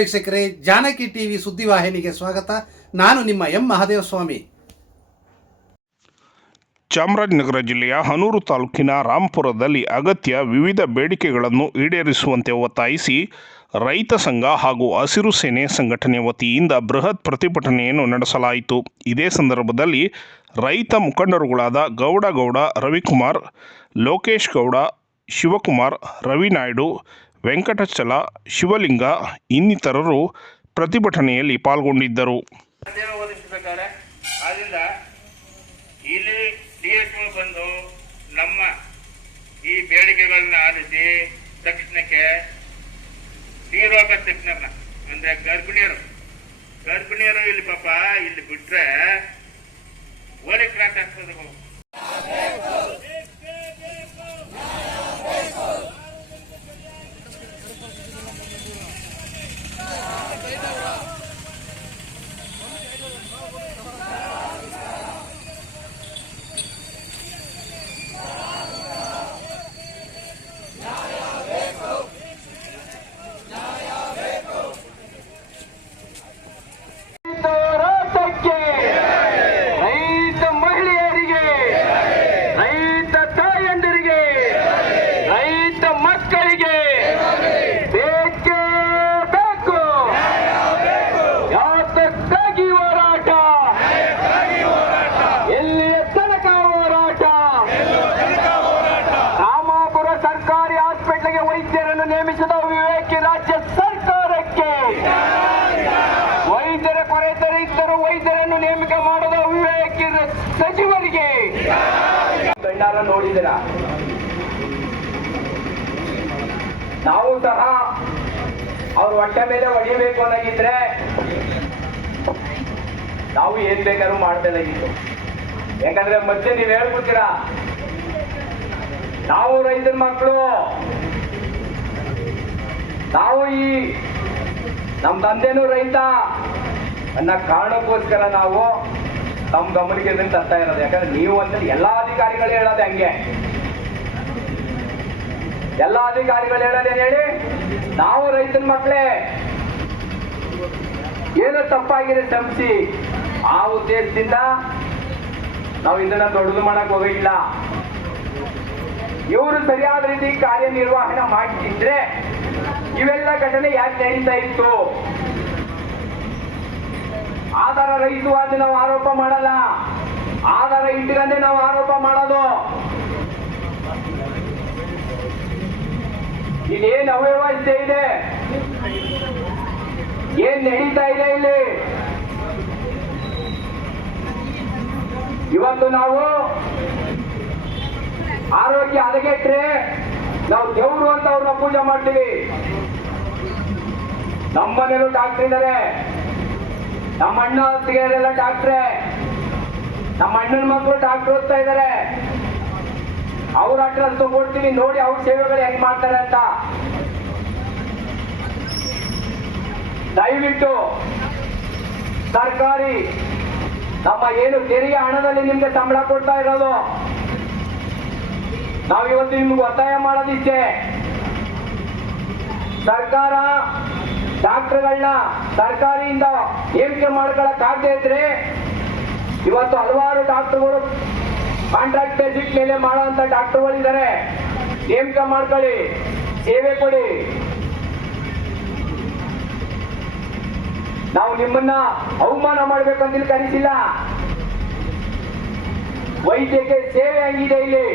ವೀಕ್ಷಕರೇ, ಜಾನಕಿ ಟಿವಿ ಸುದ್ದಿವಾಹಿನಿಗೆ ಸ್ವಾಗತ. ನಾನು ನಿಮ್ಮ ಎಂ ಮಹಾದೇವ ಸ್ವಾಮಿ ಚಾಮರಾಜನಗರ ಜಿಲ್ಲೆಯ ಹನೂರು ತಾಲೂಕಿನ ರಾಂಪುರದಲ್ಲಿ ಅಗತ್ಯ ವಿವಿಧ ಬೇಡಿಕೆಗಳನ್ನು ಈಡೇರಿಸುವಂತೆ ಒತ್ತಾಯಿಸಿ ರೈತ ಸಂಘ ಹಾಗೂ ಹಸಿರು ಸೇನೆ ಸಂಘಟನೆ ವತಿಯಿಂದ ಬೃಹತ್ ಪ್ರತಿಭಟನೆಯನ್ನು ನಡೆಸಲಾಯಿತು. ಇದೇ ಸಂದರ್ಭದಲ್ಲಿ ರೈತ ಮುಖಂಡರುಗಳಾದ ಗೌಡಗೌಡ ಗೌಡ, ರವಿಕುಮಾರ್, ಲೋಕೇಶ್ ಗೌಡ, ಶಿವಕುಮಾರ್ ರವಿನಾಯ್ಡು ವೆಂಕಟಚಲ, ಶಿವಲಿಂಗ ಇನ್ನಿತರರು ಪ್ರತಿಭಟನೆಯಲ್ಲಿ ಪಾಲ್ಗೊಂಡಿದ್ದರು. ಇಲ್ಲಿ ಡಿ ಬಂದು ನಮ್ಮ ಈ ಬೇಡಿಕೆಗಳನ್ನ ಆಲಿಸಿ ತಕ್ಷಣಕ್ಕೆ ನೀರೋಗ ತಜ್ಞರನ್ನ, ಅಂದ್ರೆ ಗರ್ಭಿಣಿಯರು. ಗರ್ಭಿಣಿಯರು ಇಲ್ಲಿ ಪಾಪ ಇಲ್ಲಿ ಬಿಟ್ರೆ ವೈದ್ಯರನ್ನು ನೇಮಕ ಮಾಡದ ವಿವೇಕಿ ಸಚಿವರಿಗೆ. ಗಂಡಾರ ನೋಡಿದಿರ ನಾವು ಸಹ ಅವ್ರ ಹೊಟ್ಟೆ ಮೇಲೆ ಹೊಡಿಬೇಕು ಅನ್ನೋಗಿದ್ರೆ ನಾವು ಏನ್ ಬೇಕಾದ್ರೂ ಮಾಡ್ಬೇಕಾಗಿತ್ತು ಯಾಕಂದ್ರೆ ಮತ್ತೆ ನೀವ್ ಹೇಳ್ಬಿಡ್ತೀರಾ ನಾವು ರೈತರ ಮಕ್ಕಳು. ನಾವು ಈ ನಮ್ಮ ತಂದೆನೂ ರೈತ. ಅನ್ನೋ ಕಾರಣಕ್ಕೋಸ್ಕರ ನಾವು ತಮ್ಮ ಗಮನಕ್ಕೆ ಇದನ್ನ ತರ್ತಾ ಇರೋದು. ಯಾಕಂದ್ರೆ ನೀವು ಅಂತ ಎಲ್ಲಾ ಅಧಿಕಾರಿಗಳು ಹೇಳೋದು ಹಂಗೆ. ಎಲ್ಲಾ ಅಧಿಕಾರಿಗಳು ಹೇಳೋದೇನು ಹೇಳಿ? ನಾವು ರೈತನ ಮಕ್ಕಳೇ. ಏನೋ ತಪ್ಪಾಗಿದೆ ಕ್ಷಮಿಸಿ ಆ ಉದ್ದೇಶದಿಂದ ನಾವು ಇದನ್ನ ದೊಡ್ಡದು ಮಾಡಕ್ ಹೋಗಿಲ್ಲ ಇವರು ಸರಿಯಾದ ರೀತಿ ಕಾರ್ಯನಿರ್ವಹಣೆ ಮಾಡ್ತಿದ್ರೆ ಇವೆಲ್ಲ ಘಟನೆ ಯಾಕೆ ನಡೀತಾ ಇತ್ತು? ಆಧಾರ ರಹಿತವಾದ ನಾವು ಆರೋಪ ಮಾಡಲ್ಲ. ಆಧಾರ ಇಟ್ಕೊಂಡೆ ನಾವು ಆರೋಪ ಮಾಡೋದು. ಇಲ್ಲೇನ್ ಅವ್ಯವಸ್ಥೆ ಇದೆ? ಏನ್ ನಡೀತಾ ಇದೆ ಇಲ್ಲಿ? ಇವತ್ತು ನಾವು ಆರೋಗ್ಯ ಅದಗೆಟ್ರೆ ನಾವು ದೇವ್ರು ಅಂತ ಅವ್ರನ್ನ ಪೂಜೆ ಮಾಡ್ತೀವಿ. ನಮ್ಮ ಮನೇಲೂ ಡಾಕ್ಟರ್ ಇದ್ದಾರೆ. ನಮ್ಮ ಅಣ್ಣ ಹೊತ್ತಿಗೆಲ್ಲ ಡಾಕ್ಟ್ರೆ ನಮ್ಮ ಅಣ್ಣನ ಮಕ್ಕಳು ಡಾಕ್ಟರ್ ಓದ್ತಾ ಇದ್ದಾರೆ ಅವ್ರ ಅಡ್ರೆಸ್ ತಗೊಳ್ತೀನಿ, ನೋಡಿ ಅವ್ರ ಸೇವೆಗಳು ಹೆಂಗ್ ಮಾಡ್ತಾರೆ ಅಂತ. ದಯವಿಟ್ಟು ಸರ್ಕಾರಿ, ನಮ್ಮ ಏನು ತೆರಿಗೆ ಹಣದಲ್ಲಿ ನಿಮ್ಗೆ ಸಂಬಳ ಕೊಡ್ತಾ ಇರೋದು ನಾವು ಇವತ್ತು ನಿಮ್ಗೆ ಒತ್ತಾಯ ಮಾಡೋದಿಷ್ಟೇ. ಸರ್ಕಾರ ಡಾಕ್ಟರ್ಗಳನ್ನ ಸರ್ಕಾರಿಯಿಂದ ನೇಮಕ ಮಾಡ್ಕೊಳಕ್ ಆಗದೆ ಇದ್ರೆ ಇವತ್ತು ಹಲವಾರು ಡಾಕ್ಟರ್ಗಳು ಕಾಂಟ್ರಾಕ್ಟ್ ಬೇಸಿಕ್ ಮೇಲೆ ಮಾಡುವಂತ ಡಾಕ್ಟರ್ಗಳು ಇದ್ದಾರೆ ನೇಮಕ ಮಾಡ್ಕೊಳ್ಳಿ, ಸೇವೆ ಕೊಡಿ. ನಾವು ನಿಮ್ಮನ್ನ ಅವಮಾನ ಮಾಡ್ಬೇಕಂತ ವೈದ್ಯಕ್ಕೆ ವೈದ್ಯಕೀಯ ಸೇವೆ ಹಂಗಿದೆ ಇಲ್ಲಿ.